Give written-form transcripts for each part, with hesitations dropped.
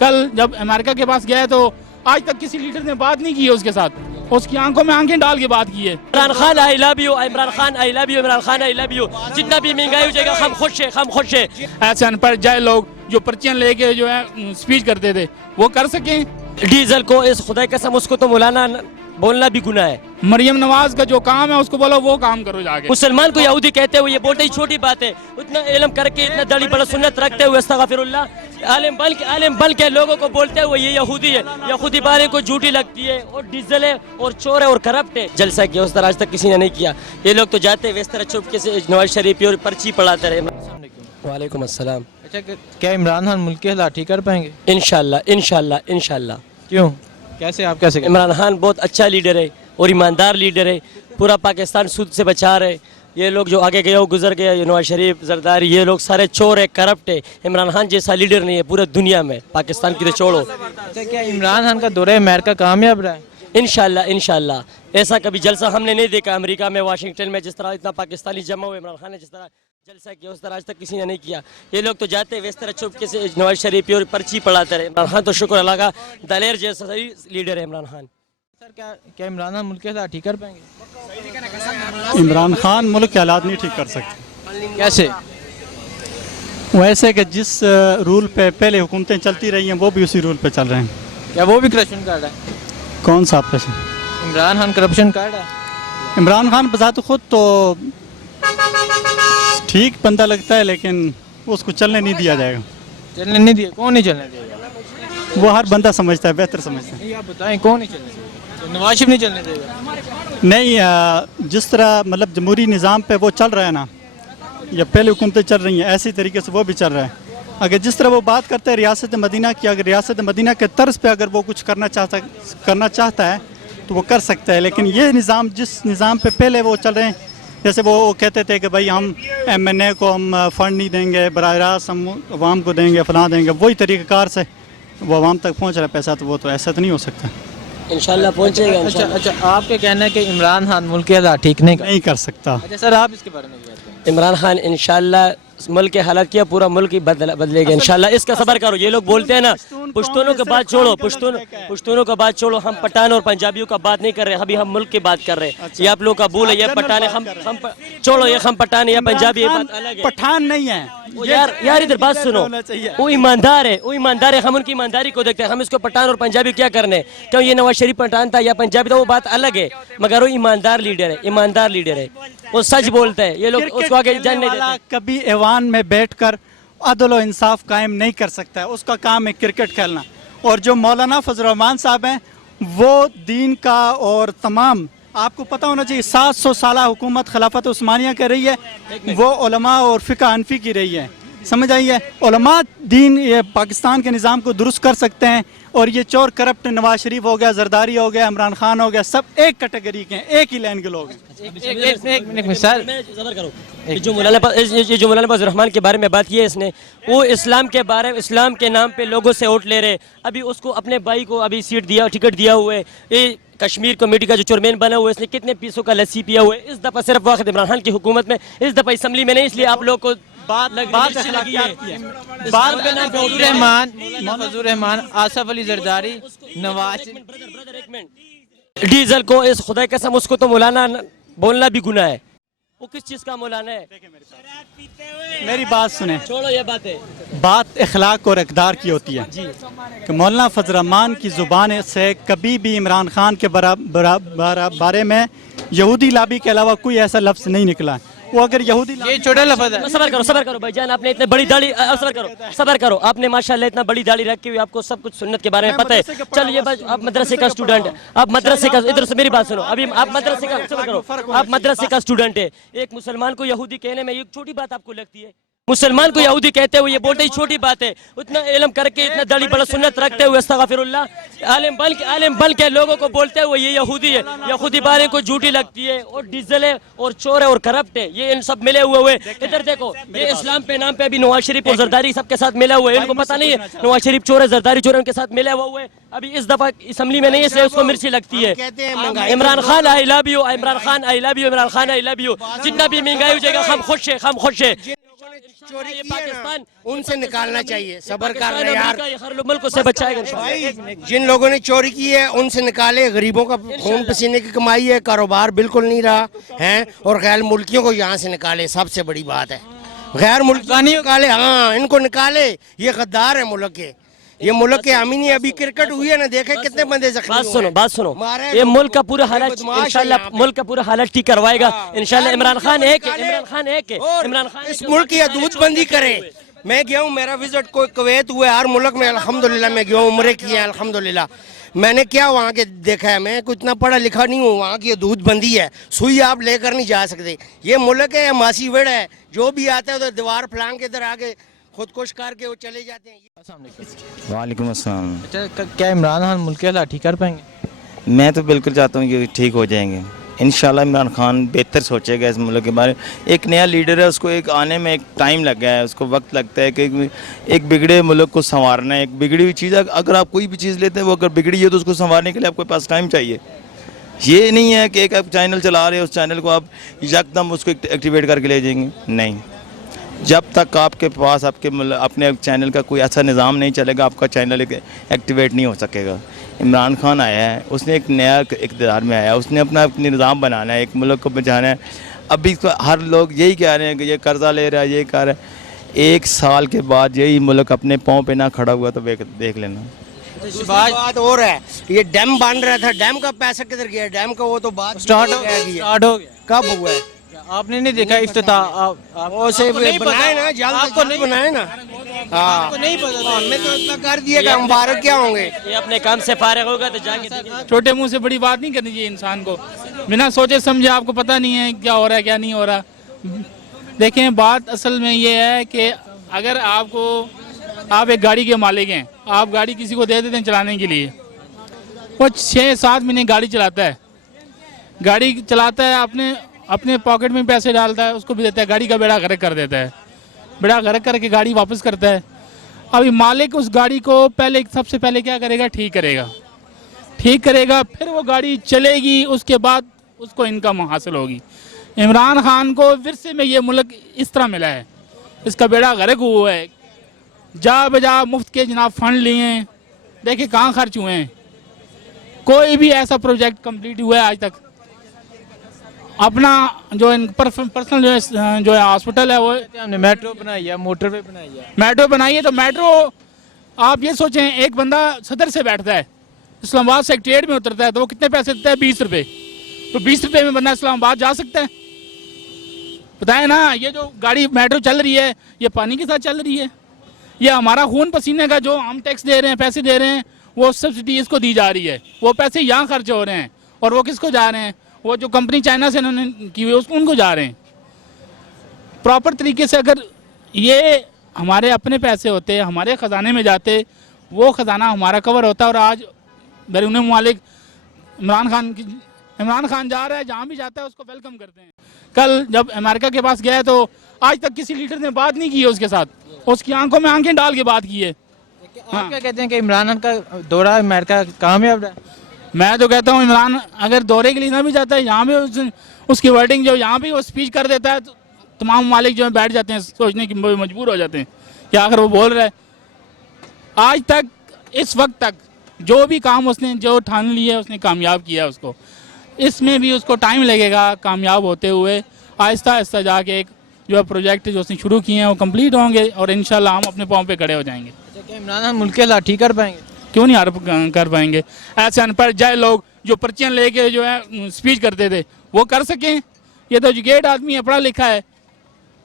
कल जब अमेरिका के पास गया है तो आज तक किसी लीडर ने बात नहीं की है उसके साथ, उसकी आंखों में आंखें डाल के बात की है। Imran Khan I love you, Imran Khan I love you, Imran Khan I love you. जितना भी महंगाई हो जाएगा हम खुश है, हम खुश है। ऐसे अनपढ़ जाए लोग जो पर्चियां लेके जो है स्पीच करते थे वो कर सकें। डीजल को इस खुदा कसम उसको तो मौलाना बोलना भी गुनाह है। मरियम नवाज का जो काम है उसको बोलो वो काम करो जाके। मुसलमान को यहूदी कहते हुए ये बोलते ही छोटी बात है। उतना इल्म करके इतना दड़ी बड़ा सुन्नत रखते हुए अस्तगफिरुल्लाह आलिम बन के लोगों को बोलते हुए ये यहूदी है। यहूदी बारे को झूठी लगती है और डीजल है और चोर है और करप्ट है। जलसा किया उस तरह आज तक किसी ने नहीं किया। ये लोग तो जाते हुए इस तरह चुपके से नवाज शरीफ और पर्ची पढ़ाते रहे। वालेकुम अस्सलाम। अच्छा, क्या इमरान खान मुल्क के हालात ठीक कर पाएंगे? इंशाल्लाह इंशाल्लाह इंशाल्लाह। क्यों, कैसे, आप कैसे? इमरान खान बहुत अच्छा लीडर है और ईमानदार लीडर है। पूरा पाकिस्तान सूद से बचा रहे। ये लोग जो आगे गए हो गुजर गए, नवाज शरीफ, जरदारी, ये लोग सारे चोर है, करप्ट है। इमरान खान जैसा लीडर नहीं है पूरे दुनिया में। पाकिस्तान की तो छोड़ो। अच्छा, क्या इमरान खान का दौरा अमेरिका कामयाब रहा है? इंशाल्लाह इंशाल्लाह। ऐसा कभी जलसा हमने नहीं देखा अमेरिका में, वाशिंगटन में, जिस तरह इतना पाकिस्तानी जमा हुए इमरान खान ने जिस तरह जलसा किया उस तरह आज तक किसी ने नहीं किया। ये लोग तो जाते हुए इस तरह चुपके से नवाज शरीफ और पर्ची पढ़ाते रहे। इमरान खान तो शुक्र अल्लाह का दलेर जैसा सही लीडर है इमरान खान। सर, क्या इमरान खान मुल्क के हालात ठीक कर पाएंगे? इमरान खान मुल्क के हालात नहीं ठीक कर सकते। कैसे? वैसे कि जिस रूल पे पहले हुकूमतें चलती रही हैं वो भी उसी रूल पे चल रहे हैं। क्या वो भी करप्शन कर रहा है? कौन सा प्रश्न? इमरान खान करप्शन कर रहा है? इमरान खान बजात खुद तो ठीक बंदा लगता है लेकिन उसको चलने नहीं दिया जाएगा। चलने नहीं दिया? कौन नहीं चलने देगा? वो हर बंदा समझता है, बेहतर समझता है। नहीं, आप बताएं कौन नहीं चलने देगा? तो नवाज शरीफ नहीं चलने देगा? नहीं, जिस तरह मतलब जमहूरी निज़ाम पे वो चल रहा है ना, या पहले हुकूमतें चल रही हैं ऐसी तरीके से वो भी चल रहा है। अगर जिस तरह वो बात करते हैं रियासत मदीना की, अगर रियासत मदीना के तर्ज पे अगर वो कुछ करना चाहता है तो वो कर सकता है। लेकिन ये निज़ाम जिस निज़ाम पे पहले वो चल रहे हैं, जैसे वो कहते थे कि भाई हम MNA को हम फ़ंड नहीं देंगे, बराह रास्त हम अवाम को देंगे, फलां देंगे, वही तरीक़ाकार से वो अवाम तक पहुँच रहा है पैसा, तो वो तो ऐसा तो नहीं हो सकता। इंशाल्लाह पहुँचेगा। अच्छा, आपका कहना है कि इमरान खान मुल्क के हालात ठीक नहीं कर सकता। अच्छा सर, आप इसके बारे में क्या कहते हैं? इमरान खान इंशाल्लाह मुल्क के हालात किया, पूरा मुल्क ही बदलेगा इंशाल्लाह। इसका सबर करो। ये लोग बोलते हैं ना पुश्तूनों की बात छोड़ो, पुश्तूनों का बात छोड़ो, हम पठान और पंजाबियों का बात नहीं कर रहे, अभी हम मुल्क की बात कर रहे हैं। ये आप लोग का भूल है। ये पठान है, हम छोड़ो, ये हम पठान या पंजाबी ये बात अलग है। पठान नहीं है यार इधर बात सुनो, वो ईमानदार है, हम उनकी ईमानदारी को देखते हैं। हम इसको पठान और पंजाबी क्या करने? क्यों ये नवाज शरीफ पठान था या पंजाबी था वो बात अलग है, मगर वो ईमानदार लीडर है, वो सच बोलता है। ये लोग उसको आगे जाने नहीं देते। कभी ऐवान में बैठकर अदल और इंसाफ कायम नहीं कर सकता है, उसका काम है क्रिकेट खेलना। और जो मौलाना फजल रहमान साहब हैं वो दीन का और तमाम, आपको पता होना चाहिए 700 साल हुकूमत खिलाफत उस्मानिया कर रही है, वो उलमा और फ़िक़्ह हनफी की रही है। समझ आई है? उलमा दीन ये पाकिस्तान के निज़ाम को दुरुस्त कर सकते हैं। और ये चोर करप्ट नवाज शरीफ हो गया, जरदारी हो गया, इमरान खान हो गया, सब एक कैटेगरी के हैं, एक ही लाइन के लोग हैं। एक मिनट में सर, जो मौलाना फजल रहमान के बारे में बात की है इसने, वो इस्लाम के नाम पे लोगों से वोट ले रहे। अभी उसको अपने भाई को अभी टिकट दिया हुआ है। ये कश्मीर कमेटी का जो चेयरमैन बना हुआ है, इसने कितने पीसों का लस्सी पिया हुआ है। इस दफ़ा सिर्फ वक्त इमरान खान की हुकूमत में, इस दफ़ा असम्बली में नहीं, इसलिए आप लोग को फजल रहमान, आसफ अली जरदारी, नवाज। डीजल को इस खुदा कसम उसको तो मौलाना बोलना भी गुनाह है। वो किस चीज का मौलाना है? मेरी बात सुने, छोड़ो ये बात इखलाक और इक़दार की होती है कि मौलाना फजल रहमान की ज़ुबान से कभी भी इमरान खान के बारे में यहूदी लाबी के अलावा कोई ऐसा लफ्ज़ नहीं निकला। वो अगर यहूदी, ये छोटा लफ्ज़ है। सबर करो भाईजान, आपने इतने बड़ी दाढ़ी, सबर करो, आपने माशाल्लाह इतना बड़ी दाढ़ी रखी हुई, आपको सब कुछ सुन्नत के बारे में पता है। चलो ये बात, आप मदरसे का स्टूडेंट है, आप मदरसे का, इधर से मेरी बात सुनो, अभी आप मदरसे का, सबर करो, आप मदरसे का स्टूडेंट है। एक मुसलमान को यहूदी कहने में ये छोटी बात आपको लगती है? मुसलमान को यहूदी कहते हुए ये बोलते ही छोटी बात है। उतना इल्म करके इतना दड़ी बड़ा सुन्नत रखते हुए अस्तगफिरुल्लाह आलिम बन के लोगों को बोलते हुए ये यहूदी है। यहूदी बारे को झूठी लगती है और डीजल है और चोर है और करप्ट है। ये इन सब मिले हुए इधर देखो, ये इस्लाम पे नाम पे अभी नवाज शरीफ और जरदारी सबके साथ मिला हुआ है। इनको पता नहीं है नवाज शरीफ चोर है, जरदारी चोर है, उनके साथ मिला हुआ है। अभी इस दफा असम्बली में नहीं है, इसलिए उसको मिर्ची लगती है। Imran Khan I love you, Imran Khan I love you, Imran Khan I love you. जितना भी महंगाई हो जाएगा हम खुश है। चोरी ये की है पाकिस्तान ना, उनसे निकालना चाहिए। सब्र कर रहे पाकिस्तान, यार अमेरिका, ये हर लोग मुल्क से बचाएगा इंशाल्लाह। भाई, जिन लोगों ने चोरी की है उनसे निकाले। गरीबों का खून पसीने की कमाई है, कारोबार बिल्कुल नहीं रहा है, और गैर मुल्कियों को यहाँ से निकाले, सबसे बड़ी बात है। गैर मुल्की निकाले, हाँ इनको निकाले। ये गद्दार है मुल्क के, ये मुल्क के अमीनी। अभी क्रिकेट हुई है ना, देखे कितने बंदे जख्मी बात हुए सुनो, हैं। बात सुनो, मारे ये लोग, मुल्क का पूरा हालत बदमाश है इंशाल्लाह, यहाँ पे। मुल्क का पूरा हालत ठीक करवाएगा इंशाल्लाह। इमरान खान एक है, निकाले। इमरान खान एक है, और इमरान खान इस मुल्क की हदूदबंदी करे। मैं गया हूँ, मेरा विजिट कोई कुवैत हुआ, हर मुल्क में अल्हम्दुलिल्लाह मैं गया हूँ, उम्रे किए हैं अल्हम्दुलिल्लाह। मैंने क्या वहाँ के देखा है, मैं कुछ इतना पढ़ा लिखा नहीं हूँ। वहाँ की हदूदबंदी है, सुई आप लेकर नहीं जा सकते। ये मुल्क है, मासी वेड़ है, जो भी आता है उधर दीवार फलांग के इधर आगे खुदकुश करके वो चले जाते हैं। वालेकुम अस्सलाम। अच्छा, क्या इमरान खान मुल्क के हालात ठीक कर पाएंगे? मैं तो बिल्कुल चाहता हूँ कि ठीक हो जाएंगे इंशाल्लाह। इमरान खान बेहतर सोचेगा इस मुल्क के बारे में। एक नया लीडर है, उसको एक आने में एक टाइम लग गया है, उसको वक्त लगता है कि एक बिगड़े मुल्क को संवारना है। एक बिगड़ी हुई चीज़, अगर आप कोई भी चीज़ लेते हैं वो अगर बिगड़ी है तो उसको संवारने के लिए आपके पास टाइम चाहिए। ये नहीं है कि एक आप चैनल चला रहे हो, उस चैनल को आप यकदम उसको एक्टिवेट करके ले जाएंगे, नहीं। जब तक आपके पास अपने चैनल का कोई ऐसा निज़ाम नहीं चलेगा, आपका चैनल एक्टिवेट नहीं हो सकेगा। इमरान खान आया है, उसने एक नया इक़्तिदार में आया, उसने अपना निज़ाम बनाना है, एक मुल्क को बचाना है। अभी तो हर लोग यही कह रहे हैं कि ये कर्ज़ा ले रहा है, ये कर रहा है। 1 साल के बाद यही मुल्क अपने पाँव पे ना खड़ा हुआ तो देख लेना। बात और है, ये डैम बन रहा था, डैम का पैसा किधर गया? डैम का वो तो बात स्टार्ट हो गया। कब हुआ है? आपने नहीं देखा इफ्तिताह? वो से बनाए ना, जल्द आपको जल्द नहीं बनाए ना। हाँ नहीं पता? हमने तो इतना कर दिया कि हम बाहर क्या होंगे। ये अपने काम से फारिग होगा तो जाके देखेंगे। छोटे मुंह से बड़ी बात नहीं करनी चाहिए इंसान को, बिना सोचे समझे। आपको पता नहीं है क्या हो रहा है क्या नहीं हो रहा। देखें, बात असल में ये है कि अगर आप एक गाड़ी के मालिक हैं, आप गाड़ी किसी को दे देते हैं चलाने के लिए, वो 6-7 महीने गाड़ी चलाता है, अपने पॉकेट में पैसे डालता है, उसको भी देता है, गाड़ी का बेड़ा गर्क कर देता है, बेड़ा गर्क करके गाड़ी वापस करता है। अभी मालिक उस गाड़ी को सबसे पहले क्या करेगा? ठीक करेगा, फिर वो गाड़ी चलेगी, उसके बाद उसको इनकम हासिल होगी। इमरान खान को विरसे में ये मुल्क इस तरह मिला है, इसका बेड़ा गर्क हुआ है। जा बजा मुफ्त के जनाब फंड लिए हैं, देखिए कहाँ खर्च हुए हैं। कोई भी ऐसा प्रोजेक्ट कंप्लीट हुआ है आज तक? अपना जो पर्सनल जो है हॉस्पिटल है, वो हमने मेट्रो बनाई है, मोटरवे बनाई है। मेट्रो बनाई है, तो मेट्रो आप ये सोचें, एक बंदा सदर से बैठता है, इस्लामाबाद सेक्रेटेरिएट में उतरता है, तो वो कितने पैसे देता है? 20 रुपये। तो 20 रुपये में बंदा इस्लामाबाद जा सकता है? बताए ना। ये जो गाड़ी मेट्रो चल रही है, ये पानी के साथ चल रही है। ये हमारा खून पसीने का जो हम टैक्स दे रहे हैं, पैसे दे रहे हैं, वो सब्सिडी इसको दी जा रही है। वो पैसे यहाँ खर्च हो रहे हैं, और वो किसको जा रहे हैं? वो जो कंपनी चाइना से इन्होंने की हुई है उनको जा रहे हैं। प्रॉपर तरीके से अगर ये हमारे अपने पैसे होते, हमारे ख़जाने में जाते, वो ख़जाना हमारा कवर होता। और आज बैरून मुमालिक इमरान खान जा रहा है, जहाँ भी जाता है उसको वेलकम करते हैं। कल जब अमेरिका के पास गया तो आज तक किसी लीडर ने बात नहीं की है उसके साथ, उसकी आंखों में आंखें डाल के बात की है। आप क्या कहते हैं कि इमरान खान का दौरा अमेरिका कामयाब रहा? मैं तो कहता हूँ इमरान अगर दौरे के लिए ना भी जाता है, यहाँ भी उसकी वर्डिंग जो यहाँ भी वो स्पीच कर देता है, तो तमाम मालिक जो है बैठ जाते हैं, सोचने की मजबूर हो जाते हैं कि आखिर वो बोल रहा है। आज तक इस वक्त तक जो भी काम उसने जो ठान लिया है, उसने कामयाब किया है उसको। इसमें भी उसको टाइम लगेगा कामयाब होते हुए। आहिस्ता आहिस्ता जाके एक जो है प्रोजेक्ट जो उसने शुरू किए हैं वो कंप्लीट होंगे, और इंशाल्लाह हम अपने पाँव पे खड़े हो जाएंगे। अच्छा, क्या इमरान खान मुल्क के हालात ठीक कर पाएंगे? क्यों नहीं कर पाएंगे? ऐसे अनपढ़ जाए लोग जो पर्चियाँ लेके जो है स्पीच करते थे, वो कर सकें? ये तो एजुकेट आदमी है, पढ़ा लिखा है,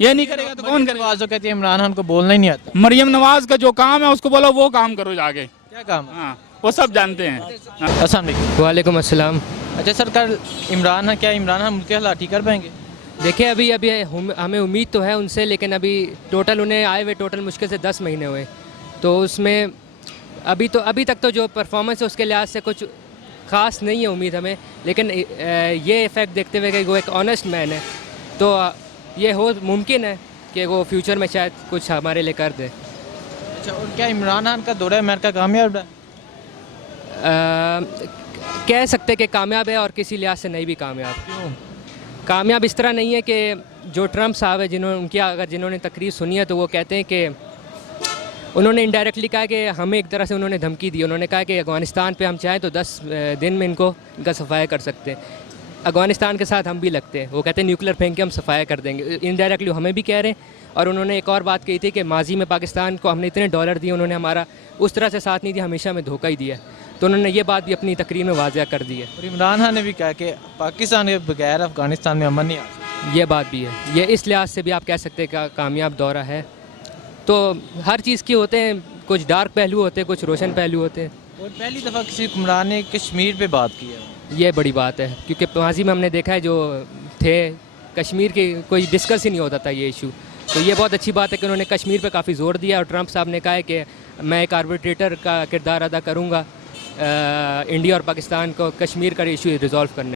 ये नहीं करेगा तो कौन करेगा? तो कहती है इमरान खान को बोलना ही नहीं आता। मरियम नवाज का जो काम है उसको बोलो वो काम करो जाके। क्या काम? हाँ, वो सब जानते हैं। अस्सलाम वालेकुम। वालेकुम अस्सलाम। अच्छा सर, कल इमरान खान मुल्क के हालात ठीक कर पाएंगे? देखिए अभी हमें उम्मीद तो है उनसे, लेकिन अभी टोटल उन्हें आए हुए टोटल मुश्किल से 10 महीने हुए, तो उसमें अभी तक तो जो परफॉर्मेंस है उसके लिहाज से कुछ ख़ास नहीं है उम्मीद हमें। लेकिन ये इफ़ेक्ट देखते हुए कि वो एक ऑनेस्ट मैन है, तो ये मुमकिन है कि वो फ्यूचर में शायद कुछ हमारे लिए कर दे। अच्छा, और क्या इमरान खान का दौरा अमेरिका कामयाब रहा? कह सकते कि कामयाब है, और किसी लिहाज से नहीं भी कामयाब। क्यों? कामयाब इस तरह नहीं है कि जो ट्रम्प साहब है जिन्होंने तकरीर सुनी है तो वो कहते हैं कि उन्होंने इनडायरेक्टली कहा कि हमें एक तरह से उन्होंने धमकी दी। उन्होंने कहा कि अफ़गानिस्तान पे हम चाहें तो 10 दिन में इनका सफाया कर सकते हैं। अफ़गानिस्तान के साथ हम भी लगते हैं, वो कहते हैं न्यूक्लियर फेंक के हम सफाया कर देंगे। इनडायरेक्टली हमें भी कह रहे हैं। और उन्होंने एक और बात कही थी कि माजी में पाकिस्तान को हमने इतने डॉलर दिए, उन्होंने हमारा उस तरह से साथ नहीं दिया, हमेशा में धोखा ही दिया। तो उन्होंने ये बात भी अपनी तकरीर में वाज़ह कर दी है। और इमरान खान ने भी कहा कि पाकिस्तान के बगैर अफगानिस्तान में अमन नहीं आ सकता। ये बात भी है। ये इस लिहाज से भी आप कह सकते हैं कि कामयाब दौरा है। तो हर चीज़ के होते हैं, कुछ डार्क पहलू होते हैं, कुछ रोशन पहलू होते हैं। और पहली दफ़ा किसी हुक्मरान ने कश्मीर पे बात की है। ये बड़ी बात है क्योंकि माजी में हमने देखा है जो थे कश्मीर के कोई डिस्कस ही नहीं होता था ये इशू। तो ये बहुत अच्छी बात है कि उन्होंने कश्मीर पे काफ़ी ज़ोर दिया। और ट्रम्प साहब ने कहा है कि मैं एक आर्बिट्रेटर का किरदार अदा करूँगा इंडिया और पाकिस्तान को कश्मीर का इशू रिजॉल्व करने।